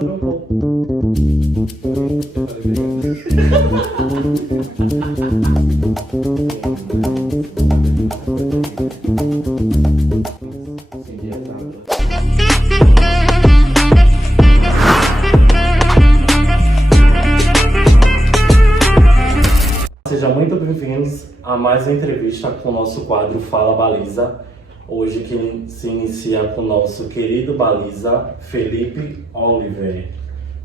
Sejam muito bem-vindos a mais uma entrevista com o nosso quadro Fala Baliza. Hoje que se inicia com o nosso querido baliza, Felipe Oliver.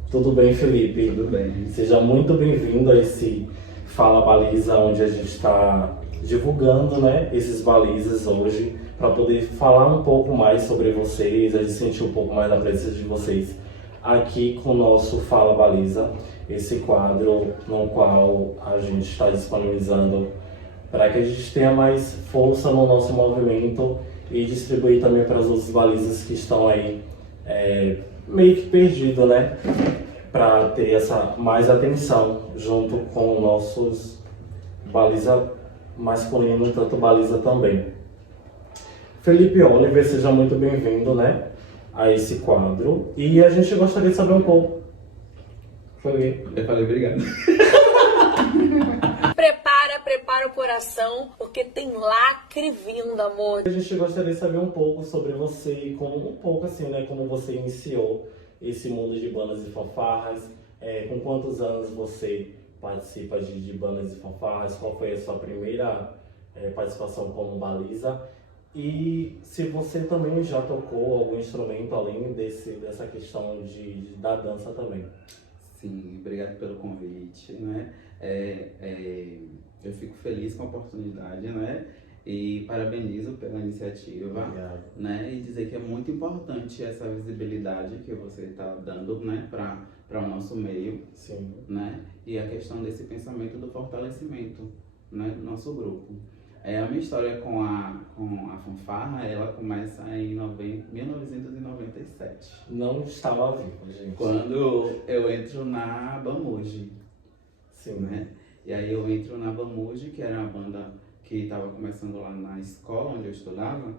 Tudo bem, Felipe? Tudo bem. Seja muito bem-vindo a esse Fala Baliza, onde a gente está divulgando, né, esses balizas hoje, para poder falar um pouco mais sobre vocês, a gente sentir um pouco mais da presença de vocês aqui com o nosso Fala Baliza, esse quadro no qual a gente está disponibilizando para que a gente tenha mais força no nosso movimento e distribuir também para as outras balizas que estão aí meio que perdido, né? Para ter essa mais atenção junto com nossos baliza masculino, tanto baliza também. Felipe Oliver, seja muito bem-vindo, né, a esse quadro. E a gente gostaria de saber um pouco. Eu falei obrigado. Prepara o coração, porque tem lacre vindo, amor. A gente gostaria de saber um pouco sobre você e um pouco assim, né, como você iniciou esse mundo de bandas e fanfarras, com quantos anos você participa de bandas e fanfarras, qual foi a sua primeira participação como baliza e se você também já tocou algum instrumento além dessa questão da dança também. Sim, obrigado pelo convite, né? Eu fico feliz com a oportunidade, né? E parabenizo pela iniciativa, Obrigado. né? E dizer que é muito importante essa visibilidade que você está dando, né? Para o nosso meio, Sim. né? E a questão desse pensamento do fortalecimento, né? Do nosso grupo. A minha história com a fanfarra, ela começa em 1997. Não estava vivo, gente. Quando eu entro na Bamuji, Sim. né? E aí eu entro na Bamuji, que era uma banda que estava começando lá na escola onde eu estudava.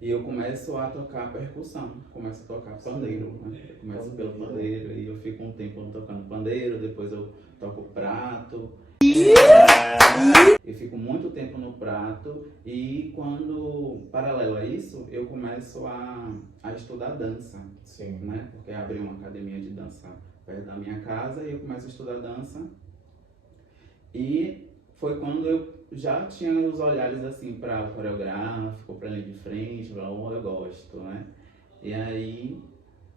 E eu começo a tocar percussão, começo a tocar pandeiro, né? Eu começo pelo pandeiro, e eu fico um tempo tocando pandeiro, depois eu toco prato. Eu fico muito tempo no prato e quando, paralelo a isso, eu começo a estudar dança. Sim. Né? Porque abri uma academia de dança perto da minha casa e eu começo a estudar dança. E foi quando eu já tinha os olhares assim para o coreográfico, para linha de frente, para eu gosto, né? E aí,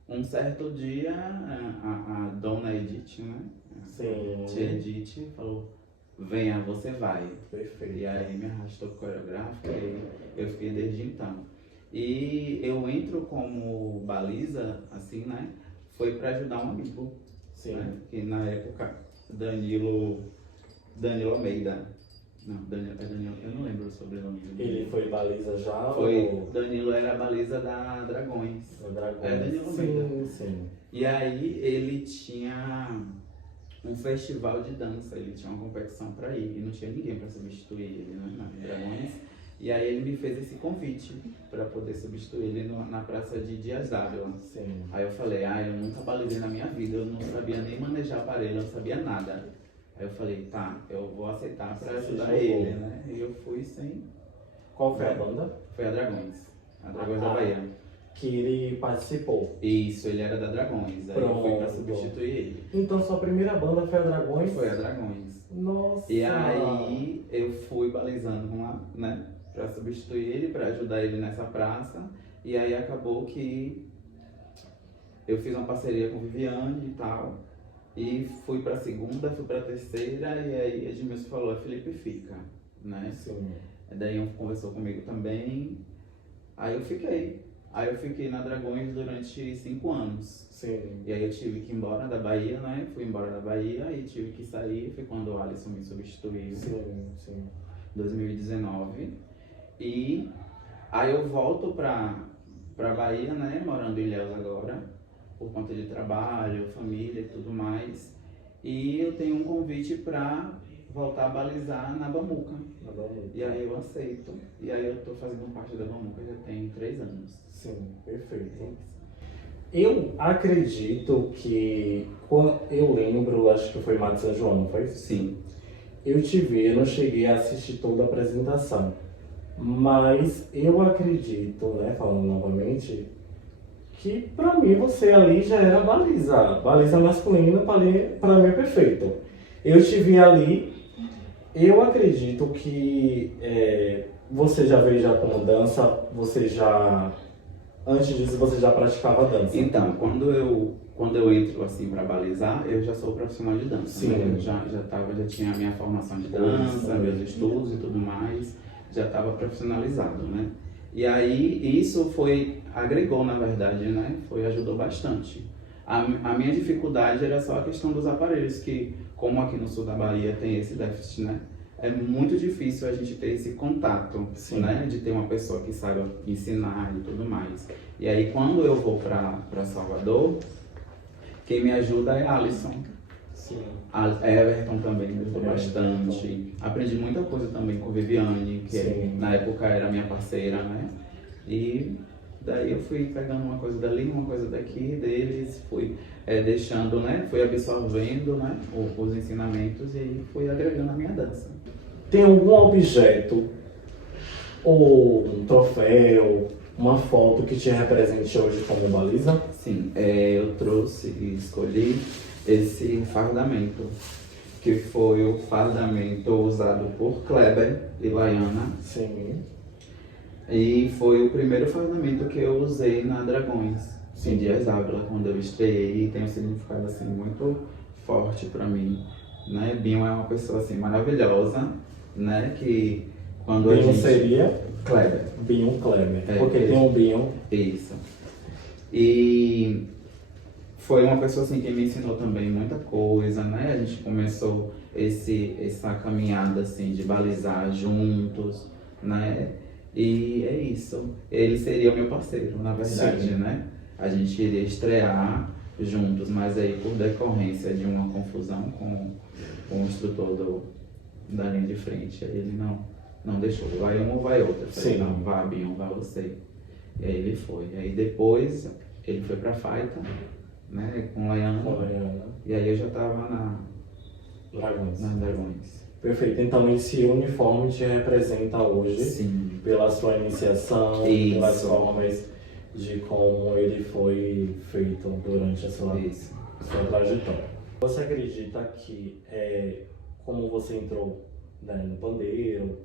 um certo dia, a dona Edith, né? Sim. Tia Edith falou: venha, você vai. Perfeito. E aí me arrastou pro coreográfico e eu fiquei desde então. E eu entro como baliza, assim, né? Foi para ajudar um amigo. Sim. Né? Que na época, Danilo Almeida. Não, Danilo, eu não lembro o sobrenome dele. Ele foi baliza já? Foi, Danilo era a baliza da Dragões. O Dragões. Danilo Almeida. Sim, sim. E aí ele tinha um festival de dança, ele tinha uma competição para ir e não tinha ninguém para substituir ele, né, na Dragões. E aí ele me fez esse convite para poder substituir ele na praça de Dias Dávila. Sim. Aí eu falei: eu nunca balizei na minha vida, eu não sabia nem manejar aparelho, eu não sabia nada. Aí eu falei: tá, eu vou aceitar para ajudar ele, né? E eu fui sem. Qual foi a banda? Foi a Dragões da Bahia. Que ele participou. Isso, ele era da Dragões, aí eu fui para substituir ele. Então sua primeira banda foi a Dragões? Foi a Dragões. Nossa! E aí eu fui balizando lá, né, pra substituir ele, pra ajudar ele nessa praça. E aí acabou que eu fiz uma parceria com Viviane e tal. E fui pra segunda, fui pra terceira, e aí Edmilson falou: Felipe, fica, né? Sim. Daí conversou comigo também. Aí eu fiquei. Aí eu fiquei na Dragões durante 5 anos. Sim. E aí eu tive que ir embora da Bahia, né? Fui embora da Bahia e tive que sair. Foi quando o Alisson me substituiu. Sim, sim. 2019. E aí eu volto pra Bahia, né? Morando em Ilhéus agora. Por conta de trabalho, família e tudo mais. E eu tenho um convite pra voltar a balizar na Bamuca. E aí eu aceito. E aí eu tô fazendo parte da Bamuca já tem 3 anos. Sim, perfeito. Eu acredito que, eu lembro, acho que foi Mato São João, não foi? Sim. Eu te vi, eu não cheguei a assistir toda a apresentação, mas eu acredito, né, falando novamente, que pra mim você ali já era baliza masculina pra mim é perfeito. Eu te vi ali, eu acredito que você já veio já como dança, antes disso você já praticava dança. Então, quando eu entro assim para balizar, eu já sou profissional de dança. Sim. Né? Eu já tinha a minha formação de dança, meus estudos e tudo mais, já estava profissionalizado, né? E aí isso agregou na verdade, né? Ajudou bastante. A minha dificuldade era só a questão dos aparelhos, que como aqui no sul da Bahia tem esse déficit, né? É muito difícil a gente ter esse contato, Sim. né? De ter uma pessoa que saiba ensinar e tudo mais. E aí quando eu vou para Salvador, quem me ajuda é Alisson. Sim. A Everton também me ajudou Everton. bastante. Aprendi muita coisa também com Viviane, que Sim. na época era minha parceira, né? E daí eu fui pegando uma coisa dali, uma coisa daqui deles, fui deixando, né? Fui absorvendo, né? Os ensinamentos e aí fui agregando a minha dança. Tem algum objeto, ou um troféu, uma foto que te represente hoje como baliza? Sim, eu trouxe e escolhi esse fardamento, que foi o fardamento usado por Kleber e Laiana. Sim. E foi o primeiro fardamento que eu usei na Dragões, em Dias Ávila, quando eu estreiei, e tem um significado assim muito forte para mim, né? Binho é uma pessoa assim maravilhosa, né? Que quando Binho a gente seria? Kleber. Binho Kleber. É, Porque tem um Binho. Isso. E foi uma pessoa assim que me ensinou também muita coisa, né? A gente começou essa caminhada assim de balizar juntos, né? E é isso. Ele seria o meu parceiro, na verdade, Sim. né? A gente iria estrear juntos, mas aí por decorrência de uma confusão com o instrutor da linha de frente, aí ele não deixou. Vai um ou vai outro. Eu falei, Sim. não, vai Binho, vai você. E aí ele foi. E aí depois ele foi pra Faita, né? Com Laiana. E aí eu já tava Dragões. nas Dragões. Perfeito. Então esse uniforme te representa hoje. Sim. Pela sua iniciação, Isso. pelas formas de como ele foi feito durante a sua trajetória. Você acredita que, como você entrou, né, no pandeiro,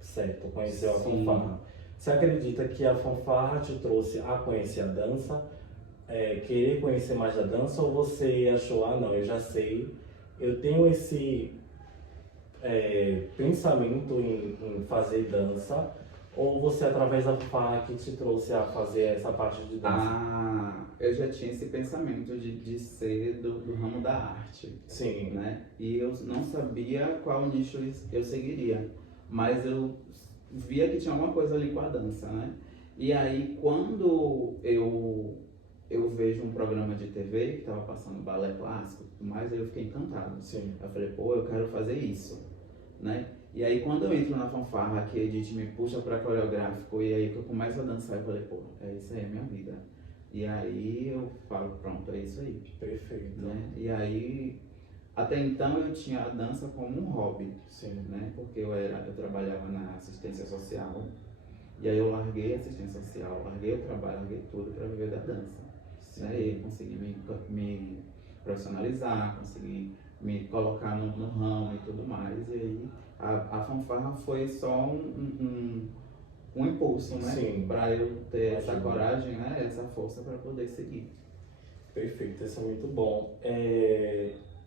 certo, conheceu a Sim. fanfarra, você acredita que a fanfarra te trouxe a conhecer a dança, querer conhecer mais da dança, ou você achou, não, eu já sei, eu tenho esse pensamento em fazer dança, ou você através da fanfarra que te trouxe a fazer essa parte de dança? Eu já tinha esse pensamento de ser do ramo da arte. Sim. Né? E eu não sabia qual nicho eu seguiria, mas eu via que tinha alguma coisa ali com a dança, né? E aí quando eu vejo um programa de TV que estava passando balé clássico e tudo mais, eu fiquei encantado. Sim. Eu falei, pô, eu quero fazer isso, né? E aí quando eu entro na fanfarra, que a Edith me puxa para coreográfico e aí que eu começo a dançar, eu falei, pô, isso aí é minha vida. E aí eu falo, pronto, é isso aí. Perfeito. Né? E aí, até então eu tinha a dança como um hobby. Sim. Né? Porque eu trabalhava na assistência social. E aí eu larguei a assistência social, larguei o trabalho, larguei tudo para viver da dança. Né? E consegui me profissionalizar, consegui me colocar no ramo e tudo mais. E aí a fanfarra foi só um impulso, né? Para eu ter essa coragem, né? Essa força para poder seguir. Perfeito, isso é muito bom.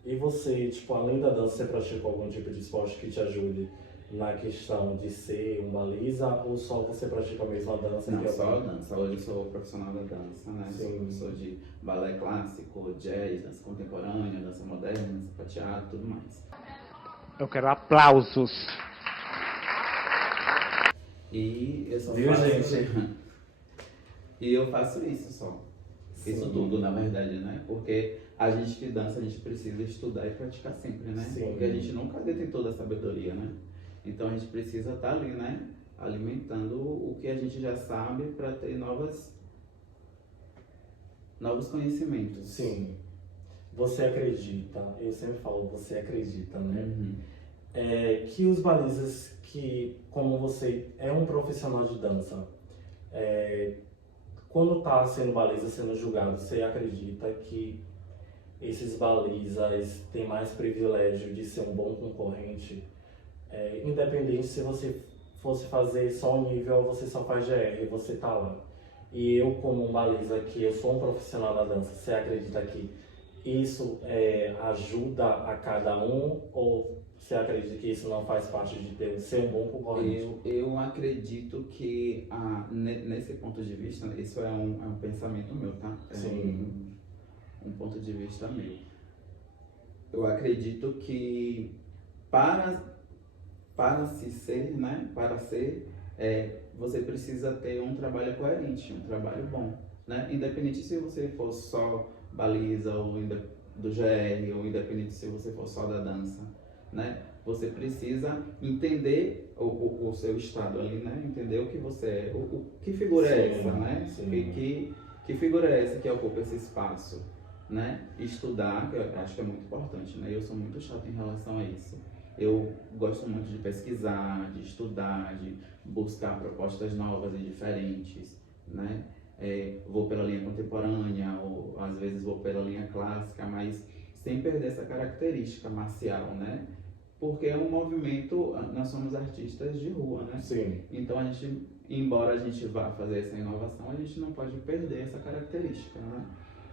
E você, tipo, além da dança, você pratica algum tipo de esporte que te ajude na questão de ser um baliza, ou só você pratica mesmo a dança? Não, só a dança. Hoje eu sou profissional da dança, né? Sou professor de balé clássico, jazz, dança contemporânea, dança moderna, sapateado, tudo mais. Eu quero aplausos. E eu só Viu, faço... gente? E eu faço isso só. Sim. Isso tudo, na verdade, né? Porque a gente que dança, a gente precisa estudar e praticar sempre, né? Sim. Porque a gente nunca detém toda a sabedoria, né? Então a gente precisa estar ali, né? Alimentando o que a gente já sabe para ter novos conhecimentos. Sim. Você acredita, eu sempre falo, você acredita, né? Uhum. Que os balizas que, como você é um profissional de dança, quando tá sendo baliza, sendo julgado, você acredita que esses balizas têm mais privilégio de ser um bom concorrente? Independente se você fosse fazer só um nível, você só faz GR e você tá lá. E eu, como um baliza, que eu sou um profissional da dança, você acredita que isso ajuda a cada um, ou você acredita que isso não faz parte de ser um bom concorrente? Eu acredito que nesse ponto de vista, isso é um pensamento meu, tá? Sim. Um ponto de vista meu. Eu acredito que para se ser, né? Para ser, você precisa ter um trabalho coerente, um trabalho bom, né? Independente se você for só baliza ou do GR, ou independente se você for só da dança, né? Você precisa entender o seu estado ali, né? Entender o que você é, que figura é essa, né? Que figura é essa que ocupa esse espaço, né? Estudar, que eu acho que é muito importante, né? Eu sou muito chato em relação a isso. Eu gosto muito de pesquisar, de estudar, de buscar propostas novas e diferentes, né? Vou pela linha contemporânea, ou às vezes vou pela linha clássica, mas sem perder essa característica marcial, né? Porque é um movimento, nós somos artistas de rua, né? Sim. Então embora a gente vá fazer essa inovação, a gente não pode perder essa característica, né?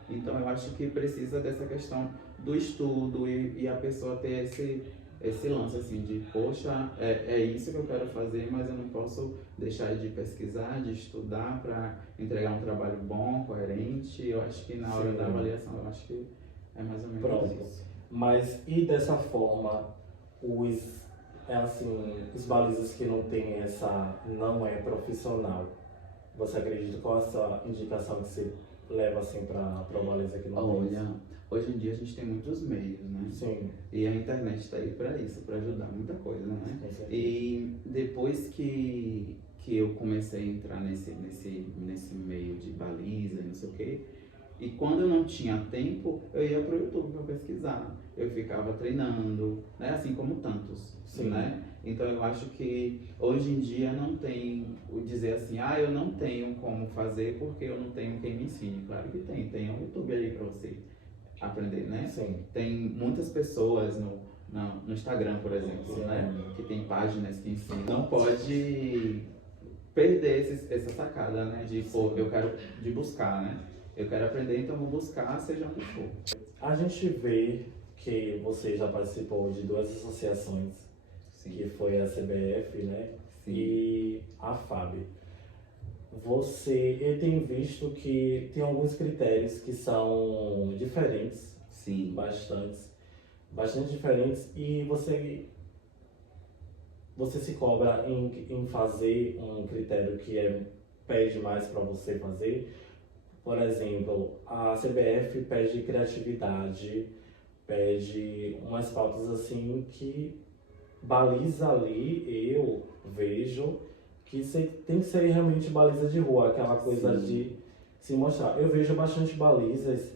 Então eu acho que precisa dessa questão do estudo e a pessoa ter esse lance assim de, poxa, é isso que eu quero fazer, mas eu não posso deixar de pesquisar, de estudar para entregar um trabalho bom, coerente. Eu acho que na hora da avaliação, eu acho que é mais ou menos isso. Mas e dessa forma, os balizas que não tem não é profissional, você acredita, qual é essa indicação que você leva assim para o baliza que não tem? Olha, hoje em dia a gente tem muitos meios, né? Sim. E a internet está aí para isso, para ajudar muita coisa, né? E depois que eu comecei a entrar nesse meio de baliza e não sei o quê, e quando eu não tinha tempo, eu ia pro YouTube para pesquisar. Eu ficava treinando, né? Assim como tantos, Sim. né? Então eu acho que hoje em dia não tem o dizer assim, eu não tenho como fazer porque eu não tenho quem me ensine. Claro que tem um YouTube ali para você aprender, né? Sim. Tem muitas pessoas no Instagram, por exemplo, né? Que tem páginas que ensinam. Não pode perder essa sacada, né? De buscar, né? Eu quero aprender, então vou buscar, seja onde for. A gente vê que você já participou de duas associações, Sim. que foi a CBF, né? Sim. E a FAB. Eu tenho visto que tem alguns critérios que são diferentes. Sim. Bastante diferentes, e você se cobra em fazer um critério que pede mais para você fazer. Por exemplo, a CBF pede criatividade, pede umas pautas assim que baliza ali, eu vejo que tem que ser realmente baliza de rua, aquela coisa Sim. de se mostrar. Eu vejo bastante balizas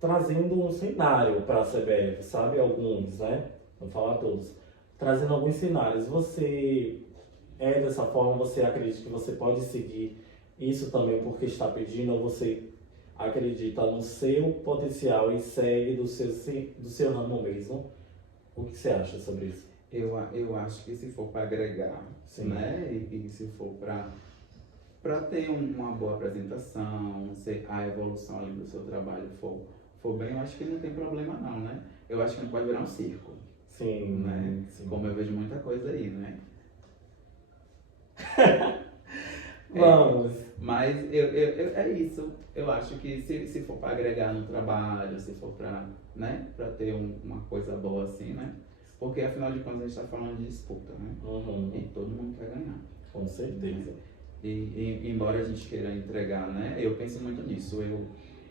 trazendo um cenário para a CBF, sabe? Alguns, né? Não falar todos. Trazendo alguns cenários. Você dessa forma? Você acredita que você pode seguir isso também porque está pedindo, ou você acredita no seu potencial e segue do seu ramo mesmo? O que você acha sobre isso? Eu acho que se for para agregar, Sim. né? E se for para ter uma boa apresentação, se a evolução ali do seu trabalho for bem, eu acho que não tem problema não, né? Eu acho que não pode virar um circo. Sim, né? Sim. Como eu vejo muita coisa aí, né? Vamos. Mas é isso. Eu acho que se for para agregar no trabalho, se for para, né, para ter uma coisa boa assim, né? Porque afinal de contas a gente está falando de disputa, né? Uhum. E todo mundo quer ganhar. Com certeza. E embora a gente queira entregar, né? Eu penso muito nisso.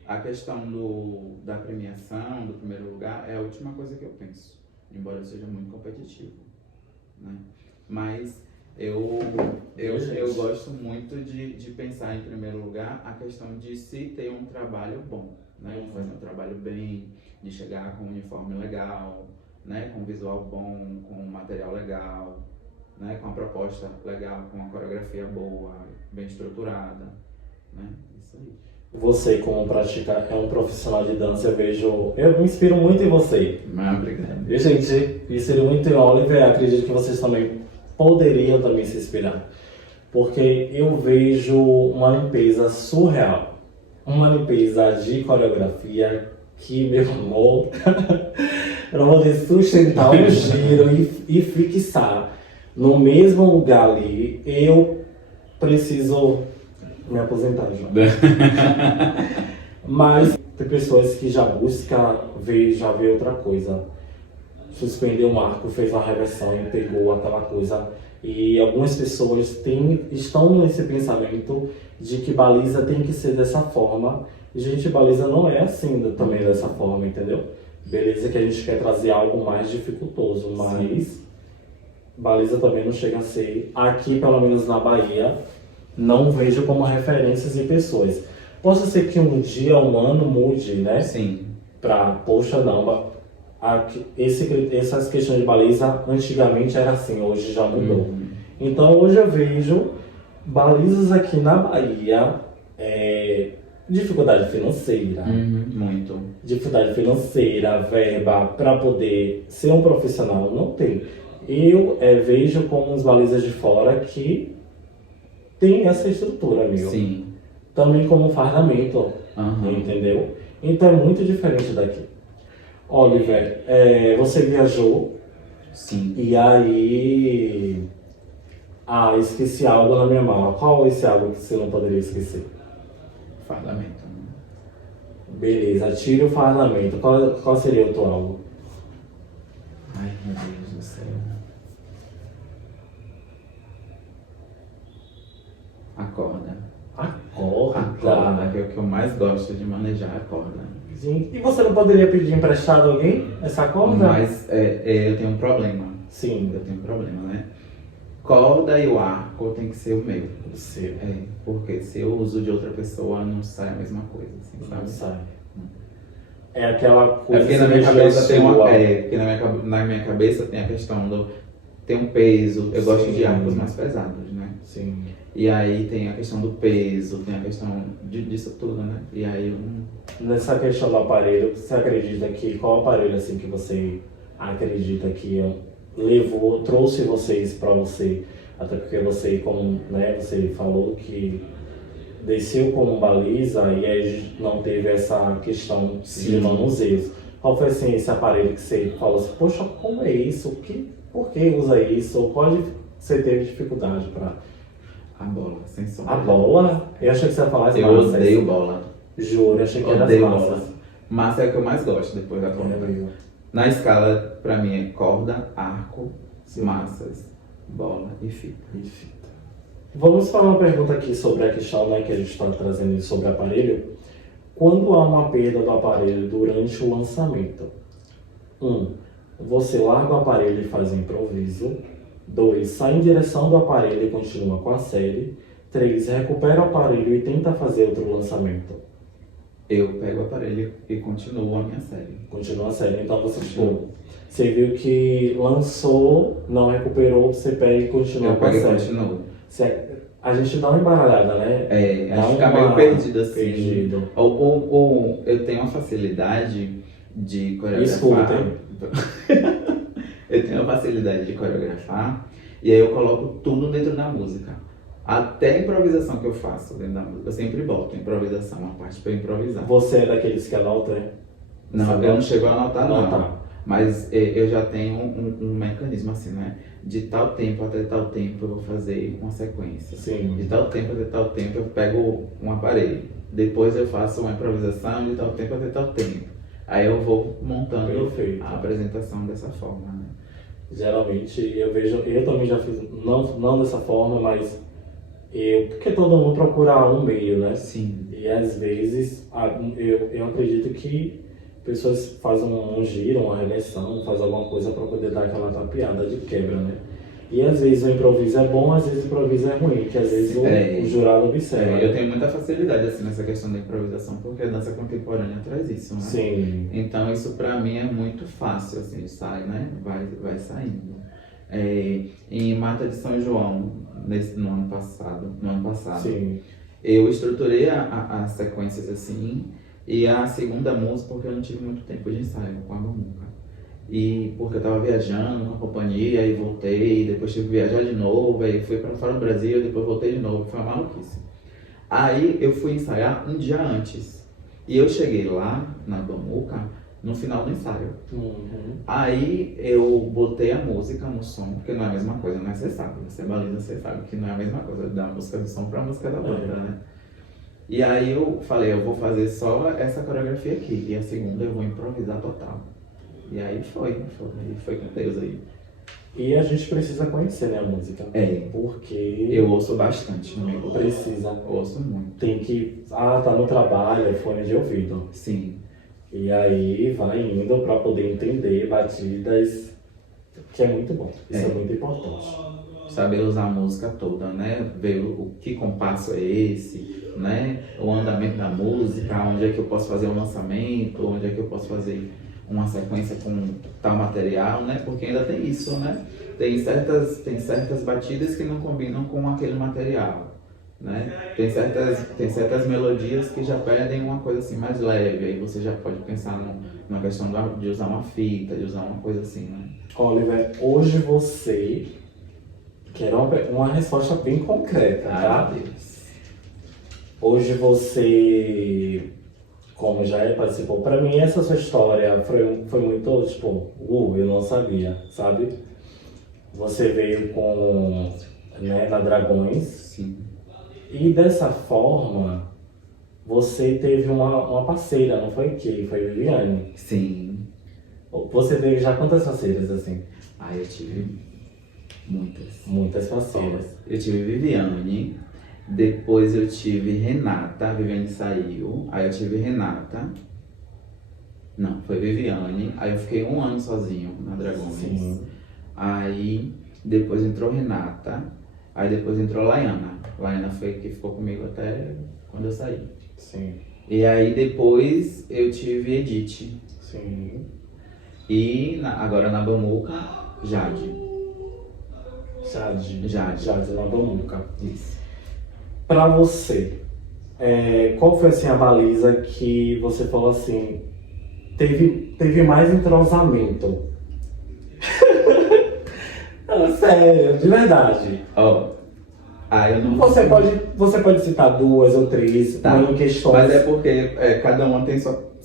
A questão da premiação, do primeiro lugar, é a última coisa que eu penso. Embora eu seja muito competitivo, né? Mas Eu gosto muito de pensar, em primeiro lugar, a questão de se ter um trabalho bom, né? De fazer um trabalho bem, de chegar com um uniforme legal, né? Com um visual bom, com um material legal, né? Com uma proposta legal, com uma coreografia boa, bem estruturada, né? Isso aí. Você, como pratica, é um profissional de dança, eu me inspiro muito em você. Mas, obrigado. E, gente, me inspiro muito em Oliver, acredito que vocês também poderiam também se inspirar. Porque eu vejo uma limpeza surreal, uma limpeza de coreografia que, meu amor, para poder sustentar o giro e fixar no mesmo lugar ali, eu preciso me aposentar já. Mas tem pessoas que já buscam já vê outra coisa. Suspendeu um arco, fez uma reversão e pegou aquela coisa. E algumas pessoas estão nesse pensamento de que baliza tem que ser dessa forma. Gente, baliza não é assim também dessa forma, entendeu? Beleza que a gente quer trazer algo mais dificultoso, mas baliza também não chega a ser. Aqui, pelo menos na Bahia, não vejo como referências em pessoas. Posso ser que um dia, um ano mude, né? Sim. Poxa, não, essas questões de baliza antigamente era assim, hoje já mudou. Então hoje eu vejo balizas aqui na Bahia, dificuldade financeira. Muito. Dificuldade financeira, verba para poder ser um profissional, não tem. Eu vejo como os balizas de fora que tem essa estrutura, amigo. Sim. Também como fardamento, entendeu? Então é muito diferente daqui. Oliver, você viajou. Sim. E aí... esqueci algo na minha mala. Qual é esse algo que você não poderia esquecer? Fardamento. Né? Beleza, tire o fardamento. Qual seria o teu algo? Ai, meu Deus do céu. A corda. A corda. A corda, que é o que eu mais gosto de manejar, a corda. Gente, e você não poderia pedir emprestado a alguém essa corda? Mas eu tenho um problema. Sim. Eu tenho um problema, né? Corda e o arco tem que ser o meu. O seu. Porque se eu uso de outra pessoa, não sai a mesma coisa, assim, sabe? Não sai. É aquela coisa... Porque na minha cabeça tem porque na minha cabeça tem a questão do... Tem um peso, eu gosto de arcos mais pesados, né? Sim. E aí tem a questão do peso, tem a questão disso tudo, né? E aí eu não... Nessa questão do aparelho, você acredita que... Qual aparelho, assim, que você acredita que trouxe vocês pra você? Até porque você, como, né, você falou que desceu como baliza e aí não teve essa questão de manuseios. Qual foi, assim, esse aparelho que você falou assim, poxa, como é isso? Por que usa isso? Qual você teve dificuldade pra... A bola, sem sombra. A bola? Eu achei que você ia falar as Eu massas. odeio bola. Juro, eu achei que era as Odeio massas. bola. Massa é o que eu mais gosto depois da corda. Na escala, pra mim, é corda, arco, massas, bola e fita. Vamos falar uma pergunta aqui sobre a questão, né, que a gente está trazendo sobre aparelho. Quando há uma perda do aparelho durante o lançamento? 1. Você larga o aparelho e faz um improviso. 2. Sai em direção do aparelho e continua com a série. 3. Recupera o aparelho e tenta fazer outro lançamento. Eu pego o aparelho e continuo a minha série. Continua a série. Então você viu que lançou, não recuperou, você pega e continua com a série. Eu pego e continuo. A gente dá uma embaralhada, né? A gente fica meio perdido assim. Ou eu tenho uma facilidade de coreografar. Eu tenho uma facilidade de coreografar e aí eu coloco tudo dentro da música. Até a improvisação que eu faço dentro da música. Eu sempre boto improvisação, uma parte pra eu improvisar. Você é daqueles que anota, né? Não, eu não chego a anotar não. Mas eu já tenho um mecanismo assim, né? De tal tempo até tal tempo eu vou fazer uma sequência. Sim. De tal tempo até tal tempo eu pego um aparelho. Depois eu faço uma improvisação de tal tempo até tal tempo. Aí eu vou montando a apresentação dessa forma, né? Geralmente eu vejo, eu também já fiz, não dessa forma, mas porque todo mundo procura um meio, né? Sim. E às vezes eu acredito que pessoas fazem um giro, uma reversão, fazem alguma coisa para poder dar aquela tapeada de quebra, né? E às vezes o improviso é bom, às vezes o improviso é ruim, que às vezes o jurado observa. Eu tenho muita facilidade assim nessa questão da improvisação, porque a dança contemporânea traz isso, né? Sim. Então isso pra mim é muito fácil, assim, sai, né? Vai saindo. Em Mata de São João, no ano passado, Sim. eu estruturei as sequências assim, e a segunda música, porque eu não tive muito tempo de ensaio com a Mamuca. E porque eu tava viajando com a companhia, aí voltei, depois tive que viajar de novo, aí fui pra fora do Brasil, depois voltei de novo, foi uma maluquice. Aí eu fui ensaiar um dia antes, e eu cheguei lá, na Mamuca, no final do ensaio. Uhum. Aí eu botei a música no som, porque não é a mesma coisa, né? Você sabe, você baliza, você sabe que não é a mesma coisa da música do som pra música da banda, né? E aí eu falei, eu vou fazer só essa coreografia aqui, e a segunda eu vou improvisar total. E aí foi com Deus aí. E a gente precisa conhecer, né, a música. Porque eu ouço bastante no meu corpo. precisa. Ouço muito. Tem que... tá no trabalho, é fone de ouvido. Sim. E aí vai indo pra poder entender batidas, que é muito bom. Isso é muito importante. Saber usar a música toda, né? Ver o que compasso é esse, né? O andamento da música, onde é que eu posso fazer um lançamento, onde é que eu posso fazer uma sequência com tal material, né? Porque ainda tem isso, né? Tem certas batidas que não combinam com aquele material, né? Tem certas melodias que já pedem uma coisa assim mais leve, aí você já pode pensar numa questão de usar uma fita, de usar uma coisa assim, né? Oliver, hoje você quer uma resposta bem concreta, tá? Ai, meu Deus. Hoje você, como já participou, pra mim essa sua história foi muito, tipo, eu não sabia, sabe? Você veio na Dragões. Sim. E dessa forma, você teve uma parceira, não foi que? Foi Viviane. Sim. Você teve já quantas parceiras, assim? Eu tive muitas. Muitas parceiras. Eu tive Viviane, depois eu tive Renata, a Viviane saiu, aí eu tive Renata. Não, foi Viviane, aí eu fiquei 1 ano sozinho na Dragões. Sim. Aí depois entrou Renata, aí depois entrou Laiana. Laiana foi que ficou comigo até quando eu saí. Sim. E aí depois eu tive Edith. Sim. E agora na Bamuca, Jade. Jade na Bamuca. Isso. Pra você, qual foi assim a baliza que você falou assim, teve mais entrosamento? Não, sério, de verdade. Eu não... Você pode citar 2 ou 3, Tá. em questões. Mas é porque cada uma tem seu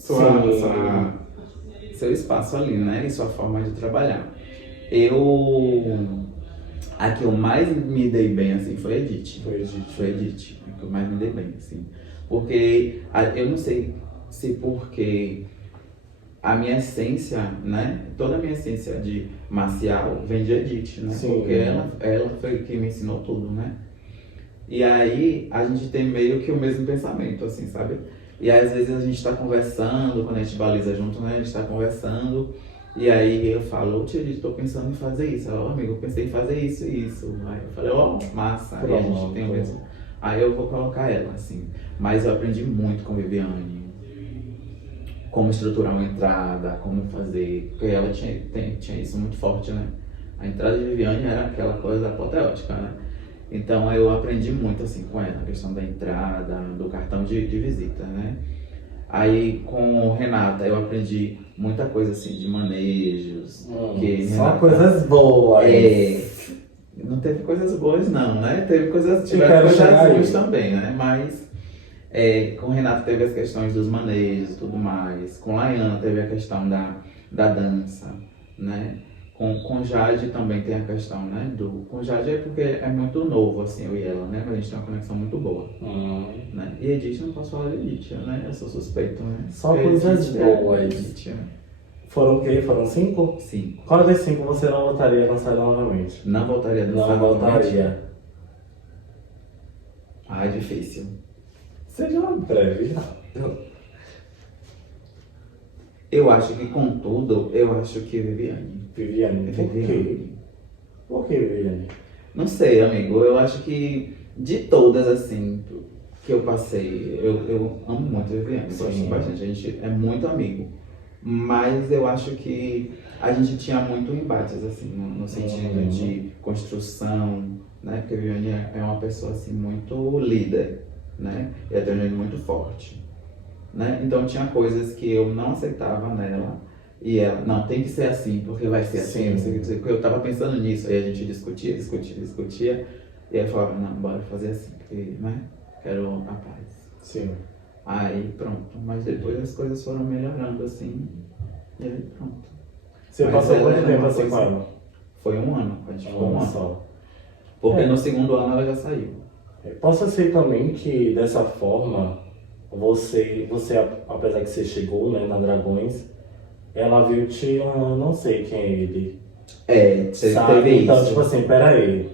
espaço ali, né? E sua forma de trabalhar. A que eu mais me dei bem, assim, foi Edith. Foi Edith. A que eu mais me dei bem, assim. Porque, eu não sei se porque a minha essência, né? Toda a minha essência de marcial vem de Edith, né? Sim. Porque ela foi que me ensinou tudo, né? E aí, a gente tem meio que o mesmo pensamento, assim, sabe? E às vezes a gente tá conversando, quando a gente baliza junto, né? A gente tá conversando, e aí eu falo, tia Edith, tô pensando em fazer isso. Ela, amigo, eu pensei em fazer isso e isso. Aí eu falei, massa. Aí a gente tem o mesmo. Aí eu vou colocar ela, assim. Mas eu aprendi muito com Viviane. Como estruturar uma entrada, como fazer. Porque ela tinha isso muito forte, né? A entrada de Viviane era aquela coisa apoteótica, né? Então eu aprendi muito assim com ela, a questão da entrada, do cartão de visita, né? Aí com Renata eu aprendi muita coisa assim de manejos. Só coisas boas. Não teve coisas boas não, né? Tiveram coisas ruins também, né? Mas com Renata teve as questões dos manejos e tudo mais. Com Laiana teve a questão da dança, né? Com Jade também tem a questão, né? Com Jade é porque é muito novo, assim, eu e ela, né? Mas a gente tem uma conexão muito boa. Né? E Edith, eu não posso falar de Edith, né? Eu sou suspeito, né? Só coisas boas. Edith, né? Foram o quê? Foram 5? 5. Qual das 5 você não voltaria a dançar novamente? Não voltaria a dançar Não voltaria. Difícil. Seja breve. Eu acho que, contudo, eu acho que Viviane. Viviane, por quê? Por que, Viviane? Não sei, amigo. Eu acho que de todas, assim, que eu passei, eu amo muito a Viviane, gosto Sim. bastante. A gente é muito amigo. Mas eu acho que a gente tinha muito embates, assim, no sentido de construção, né? Porque a Viviane é uma pessoa, assim, muito líder, né? E ela tem um jeito muito forte, né? Então tinha coisas que eu não aceitava nela. E ela, não, tem que ser assim, porque vai ser assim, Sim. não sei o que dizer. Porque eu tava pensando nisso, aí a gente discutia. E ela falava, não, bora fazer assim, porque, né? Quero a paz. Sim. Aí pronto, mas depois as coisas foram melhorando assim, e aí pronto. Você Mas passou ela quanto é tempo uma assim com coisa- ela? Foi um ano, a gente ficou um ano. Só. Porque É. no segundo ano ela já saiu. Posso ser também que dessa forma, você, apesar que você chegou, né, na Dragões, ela viu te, não sei quem é ele. Sabe? Teve Então, isso. tipo assim, peraí.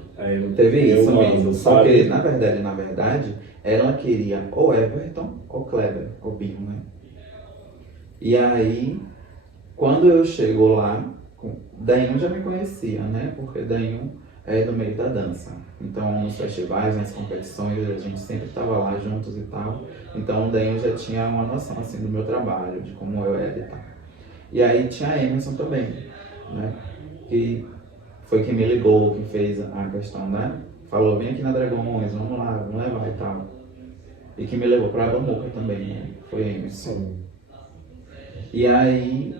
Teve isso mando, mesmo. sabe? Porque, na verdade, ela queria ou Everton ou Kleber, ou Binho, né? E aí, quando eu chego lá, Dainho já me conhecia, né? Porque Dainho é do meio da dança. Então, nos festivais, nas competições, a gente sempre estava lá juntos e tal. Então, Dainho já tinha uma noção, assim, do meu trabalho, de como eu era e tal. E aí tinha a Emerson também, né? Que foi quem me ligou, que fez a questão, né? Falou, vem aqui na Dragões, vamos lá, vamos levar e tal. E que me levou pra Bamuca também, né? Foi a Emerson. Sim. E aí,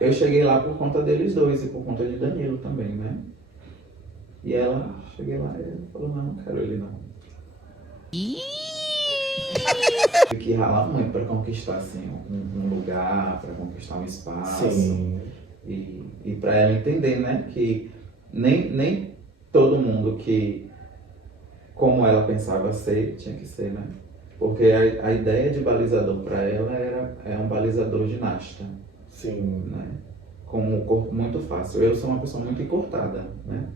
eu cheguei lá por conta deles dois e por conta de Danilo também, né? E ela, cheguei lá e ela falou, não quero ele não. Tive que ralar muito pra conquistar, assim, um lugar, pra conquistar um espaço. Sim. E pra ela entender, né, que nem todo mundo que, como ela pensava ser, tinha que ser, né? Porque a ideia de balizador pra ela é um balizador ginasta, Sim. né? Com o corpo muito fácil. Eu sou uma pessoa muito encurtada, né?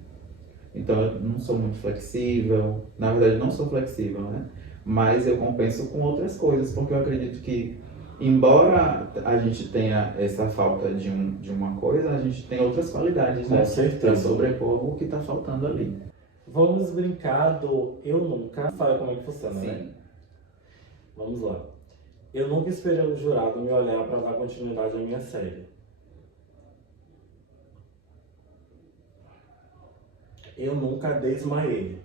Então eu não sou muito flexível, na verdade não sou flexível, né? Mas eu compenso com outras coisas, porque eu acredito que, embora a gente tenha essa falta de uma coisa, a gente tem outras qualidades, né? Com certeza. Pra sobrepor o que tá faltando ali. Vamos brincar do eu nunca. Sabe como é que funciona, né? Sim. Vamos lá. Eu nunca esperei o jurado me olhar para dar continuidade à minha série. Eu nunca desmaiei.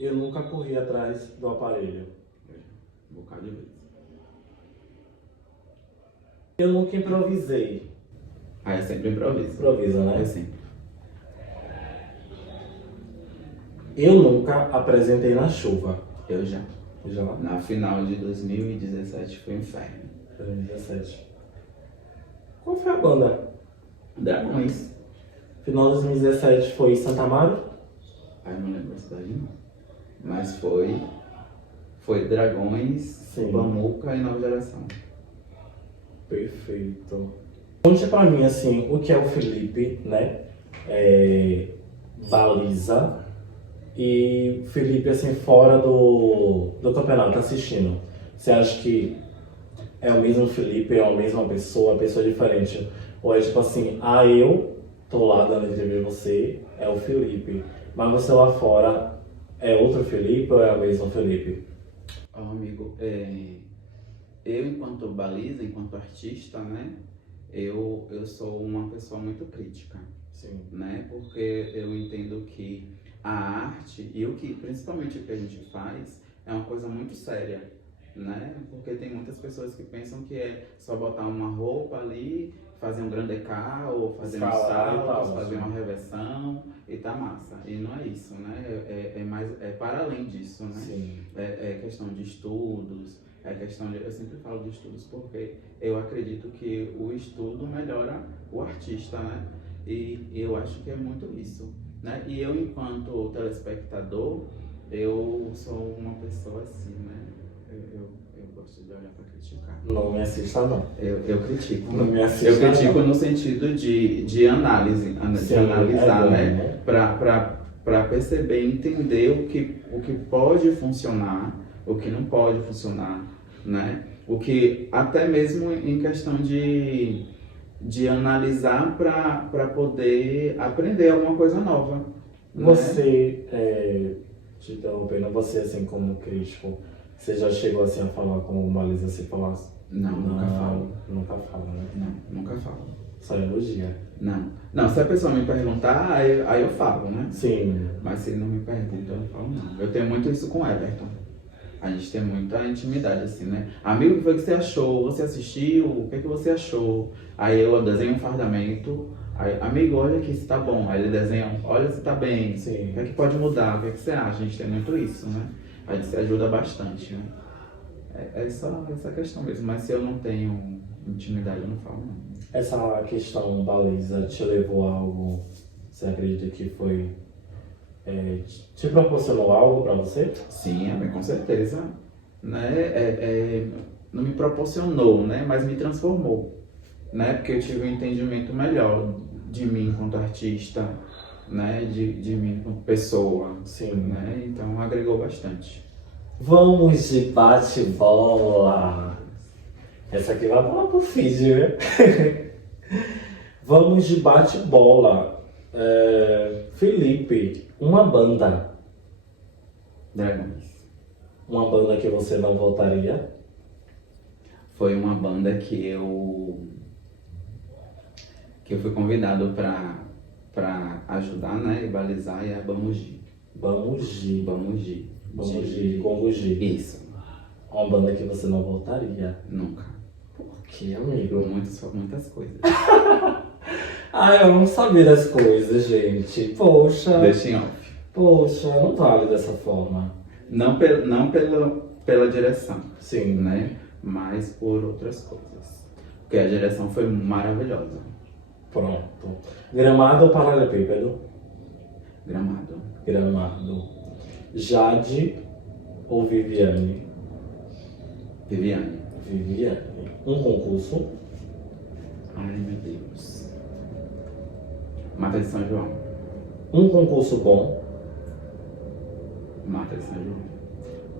Eu nunca corri atrás do aparelho. Um bocado de vezes. Eu nunca improvisei. Ah, eu sempre improviso. Improvisa, né? É sempre. Eu nunca apresentei na chuva. Eu já. Já? Na final de 2017 foi um inferno. 2017. Qual foi a banda? Dragões. Final de 2017 foi Santa Amaro? Ai, não lembro a cidade não. Mas foi Dragões, Sim. Bamuca e Nova Geração. Perfeito. Conte pra mim, assim, o que é o Felipe, né? Baliza. E Felipe, assim, fora do campeonato, assistindo. Você acha que é o mesmo Felipe, é a mesma pessoa diferente? Ou é tipo assim, eu tô lá dando entrevista a você, é o Felipe. Mas você lá fora é outro Felipe ou é o mesmo Felipe? Amigo, eu enquanto baliza, enquanto artista, né? Eu sou uma pessoa muito crítica. Sim. Né? Porque eu entendo que a arte e principalmente o que a gente faz é uma coisa muito séria, né? Porque tem muitas pessoas que pensam que é só botar uma roupa ali, fazer um grande decá ou fazer um salto, fazer uma reversão e tá massa. E não é isso, né? É para além disso, né? Sim. É questão de estudos, eu sempre falo de estudos porque eu acredito que o estudo melhora o artista, né? E eu acho que é muito isso, né? E eu, enquanto telespectador, eu sou uma pessoa assim, né? Eu gosto de olhar para criticar. Não me assista, não. Eu critico. Não me assista, eu critico não. No sentido de análise, de analisar, né? Para perceber e entender o que pode funcionar, o que não pode funcionar, né? O que, até mesmo em questão de de analisar para poder aprender alguma coisa nova. Né? Você, te interrompendo, você assim como crítico, você já chegou assim a falar com Balisa, se falasse? Não, nunca falo. Nunca fala, né? Não, nunca falo. Só elogia. Não, se a pessoa me perguntar, aí eu falo, né? Sim. Mas se ele não me pergunta, eu não falo não. Eu tenho muito isso com o Everton. A gente tem muita intimidade, assim, né? Amigo, o que foi que você achou? Você assistiu? O que é que você achou? Aí eu desenho um fardamento. Aí, amigo, olha aqui se tá bom. Aí ele desenha, olha se tá bem. Sim. O que é que pode mudar? O que é que você acha? A gente tem muito isso, né? A gente se ajuda bastante, né? É só essa questão mesmo. Mas se eu não tenho intimidade, eu não falo não. Essa questão Balisa te levou a algo, você acredita que foi, te proporcionou algo pra você? Sim, com certeza. Né? Não me proporcionou, né? Mas me transformou. Né? Porque eu tive um entendimento melhor de mim enquanto artista, né? De mim enquanto pessoa. Sim. Né? Então agregou bastante. Vamos de bate-bola. Essa aqui vai bola pro feed, viu? Vamos de bate-bola. Felipe, uma banda. Dragões. Uma banda que você não voltaria? Foi uma banda que eu fui convidado para ajudar, né? E balizar, e é a Bamugi. Bamugi. Bamugi. Bamugi, Bamugi. Isso. Uma banda que você não voltaria? Nunca. Por que, amigo? Muitas coisas. Ah, eu não sabia das coisas, gente. Poxa. Deixa em off. Poxa, não vale dessa forma. Não pela direção, Sim. né? Mas por outras coisas. Porque a direção foi maravilhosa. Pronto. Gramado ou paralelepípedo? Gramado. Gramado. Jade ou Viviane? Viviane. Viviane. Um concurso? Ai, meu Deus. Mata de São João. Um concurso bom? Mata de São João.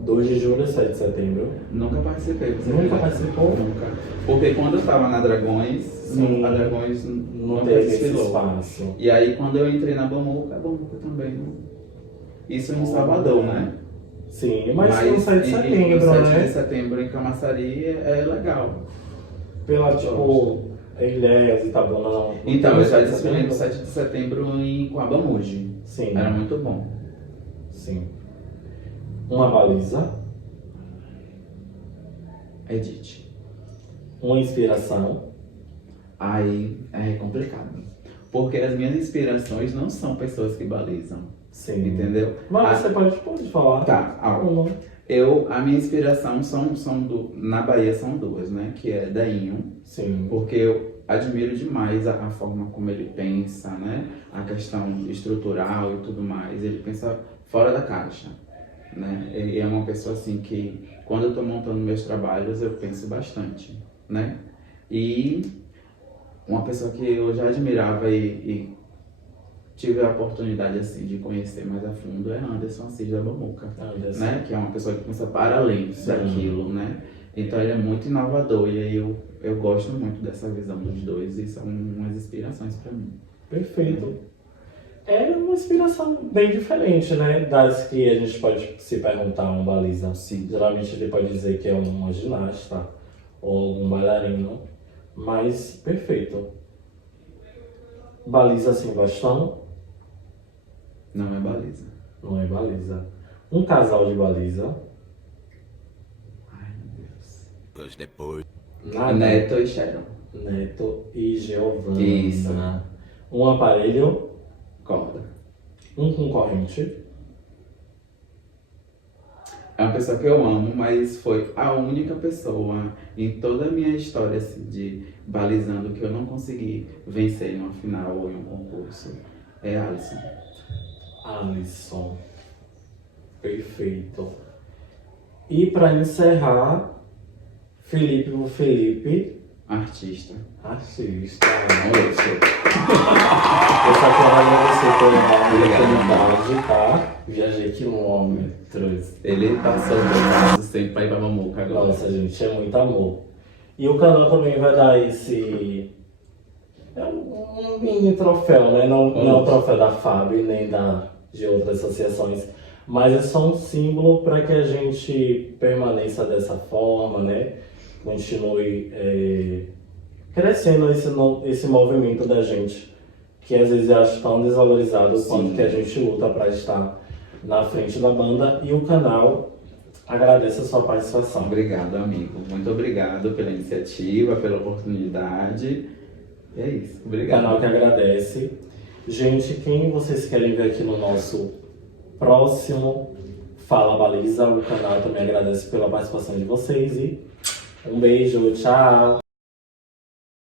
2 de julho, 7 de setembro. Nunca participei. Você Nunca acredita? participou? Nunca. Porque quando eu tava na Dragões, a Dragões Não não teve esse desfilou. espaço. E aí quando eu entrei na Bamuca, a Bamuca também não. Isso em Salvador, né? Sim, mas no 7 de no setembro, 7 né? de setembro em Camaçari é legal. Pela, tipo, Ilhéus, Itabuna, não. Então, eu já 7 de desfilei no setembro? 7 de setembro com a Bamugi. Sim. Era muito bom. Sim. Uma baliza. Edith. Uma inspiração. Aí é complicado. Porque as minhas inspirações não são pessoas que balizam. Sim. Entendeu? Mas você pode falar. Tá, Ou não. a minha inspiração na Bahia são duas, né? Que é Dainho, Sim. porque eu admiro demais a forma como ele pensa, né? A questão estrutural e tudo mais. Ele pensa fora da caixa, né? Ele é uma pessoa assim que, quando eu estou montando meus trabalhos, eu penso bastante, né? E uma pessoa que eu já admirava e tive a oportunidade assim de conhecer mais a fundo é Anderson Assis da Bamuca, né? Que é uma pessoa que pensa para além daquilo, né? Então ele é muito inovador e aí eu gosto muito dessa visão dos dois e são umas inspirações para mim. Perfeito. É uma inspiração bem diferente, né? Das que a gente pode se perguntar um baliza. Sim. Geralmente ele pode dizer que é uma ginasta ou um bailarino, mas perfeito. Baliza sem bastão? Não é baliza. Não é baliza. Um casal de baliza? Ai, meu Deus. Because depois. Nada. Neto e Sharon. Neto e Giovana. Isso. Um aparelho? Corda. Um concorrente? É uma pessoa que eu amo, mas foi a única pessoa em toda a minha história assim, de balizando que eu não consegui vencer em uma final ou em um concurso. É a Alisson. Alisson. Perfeito. E para encerrar, Felipe. Artista. Artista. Oxe. Eu só quero agradecer pela Obrigado. oportunidade, tá? Viajei quilômetros. Ele passou todo sempre pra ir pra Mamuca agora. Nossa, gente, é muito amor. E o canal também vai dar É um mini troféu, né? Não é o troféu da FAB, nem de outras associações, mas é só um símbolo para que a gente permaneça dessa forma, né? Continue crescendo esse movimento da gente, que às vezes eu acho tão desvalorizado quanto que a gente luta para estar na frente da banda, e o canal agradece a sua participação. Obrigado, amigo. Muito obrigado pela iniciativa, pela oportunidade. E é isso. O Obrigado. canal que agradece. Gente, quem vocês querem ver aqui no nosso próximo Fala Baliza, o canal também agradece pela participação de vocês e um beijo, tchau!